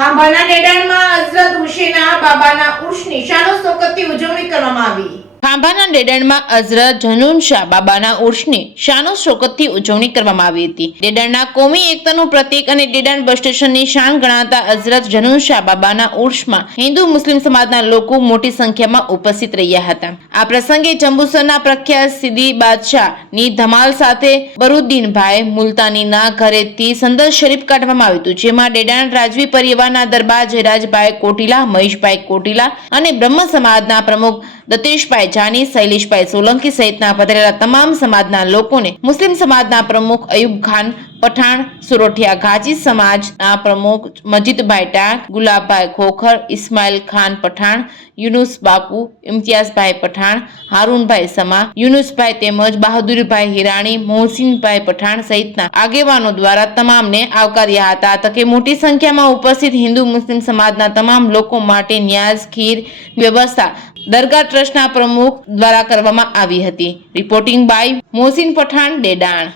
ખાંભાના ડેડાણમાં હઝરત હુસેના બાબાના ઉર્ષની શાનો શૌકતથી ઉજવણી કરવામાં આવી। ખાંભાના ડેડાણમાં હઝરત ઝનૂન શાહ બાબાના ઉર્ષની શાનો શૌકતથી ઉજવણી કરવામાં આવી હતી। ડેડાણના કોમી એકતાનું પ્રતીક અને ડેડાણ બસ સ્ટેશનની શાન ગણાતા હઝરત ઝનૂન શાહ બાબાના ઉર્ષમાં હિન્દુ મુસ્લિમ સમાજના લોકો મોટી સંખ્યામાં ઉપસ્થિત રહ્યા હતા। આ પ્રસંગે જંબુસરના પ્રખ્યાત સિદ્દી બાદશાહની ધમાલ સાથે બરુદ્દીનભાઈ મુલતાનીના ઘરેથી સંદલ શરીફ કાઢવામાં આવ્યું હતું, જેમાં ડેડાણ રાજવી પરિવારના દરબાર જયરાજભાઈ કોટીલા, મહેશભાઈ કોટીલા અને બ્રહ્મ સમાજના પ્રમુખ દતેશભાઈ જાની, શૈલેષભાઈ સોલંકી સહિતના પધારેલા તમામ સમાજના લોકોને મુસ્લિમ સમાજના પ્રમુખ અયુબ ખાન પઠાણ, સુરઠિયા ગાજી સમાજના પ્રમુખ મજીદભાઈ ટાંક, ગુલાબભાઈ ખોખર, ઇસ્માઇલ ખાન પઠાણ, યુનુસ બાપુ, ઇમ્તિયાઝભાઈ પઠાણ, હારૂનભાઈ સમા, યુનુસભાઈ તેમજ બહાદુરભાઈ હિરાણી, મોહસિનભાઈ પઠાણ સહિતના આગેવાનો દ્વારા તમામને આવકાર્યા હતા। આ તકે મોટી સંખ્યામાં ઉપસ્થિત હિન્દુ મુસ્લિમ સમાજના તમામ લોકો માટે ન્યાઝ ખીર વ્યવસ્થા દરગાહ ટ્રસ્ટના પ્રમુખ દ્વારા કરવામાં આવી હતી। Reporting by Mohsin Pathan, Dedan.